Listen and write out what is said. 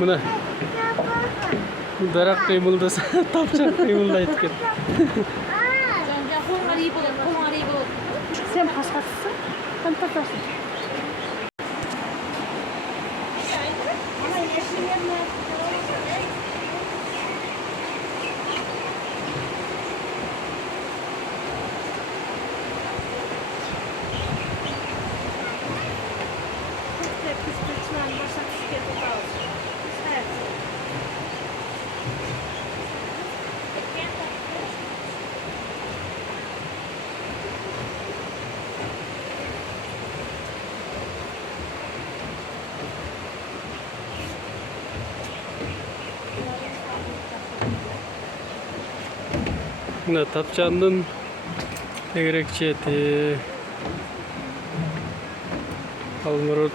Mına darak kıymıldasa tapçan kıymıldaydı ekan. Sen paskatsın. Sen tatarsın. Mına tapçandın gerekçe eti. Almurut.